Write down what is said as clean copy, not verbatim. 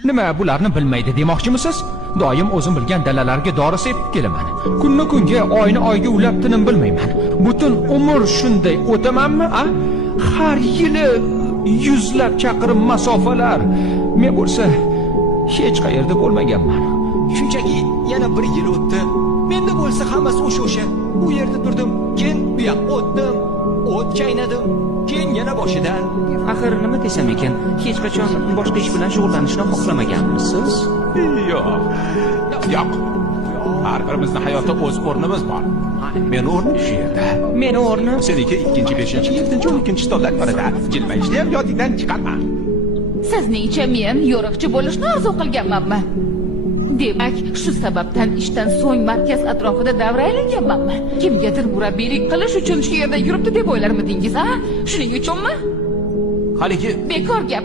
Nima bularni bilmaydi demoqchimisiz? Doim o'zim bilgan dalalarga dori sepib kelaman. Kunni kunga, oyni oyga ulab tinim bilmayman. Butun umr shunday o'tamanmi, a? Har yili yuzlab chaqirim masofalar. Men bo'lsa hech qayerda bo'lmaganman. Shunchaki yana bir yil o'tdi. Menda bo'lsa hammasi o'sha. U yerda turdim, keyin bu yoqqa o'tdim, o't chaynadim, keyin yana boshidan. Axir nima desam ekan, hech qachon boshqa ish bilan shug'ullanishni xohlamaganmisiz? Yo'q. Har birimizning hayotda o'z o'rnimiz bor. Men o'rnim shu yerda. Men o'rnim Seniki 2, 5, 7, 12 stollar birida. Jilmayishni ham yodingdan chiqarma. Sizningcha men yo'riqchi bo'lishni orzu qilganmanmi? Demak, shu sababdan ishdan so'ng markaz atrofida davra aylanganmanmi? Kimgadir murabbiylik qilish uchun shu yerda yuribdi deb o'ylarmidingiz, ha? Shuning uchunmi? Haligi Bekor gap.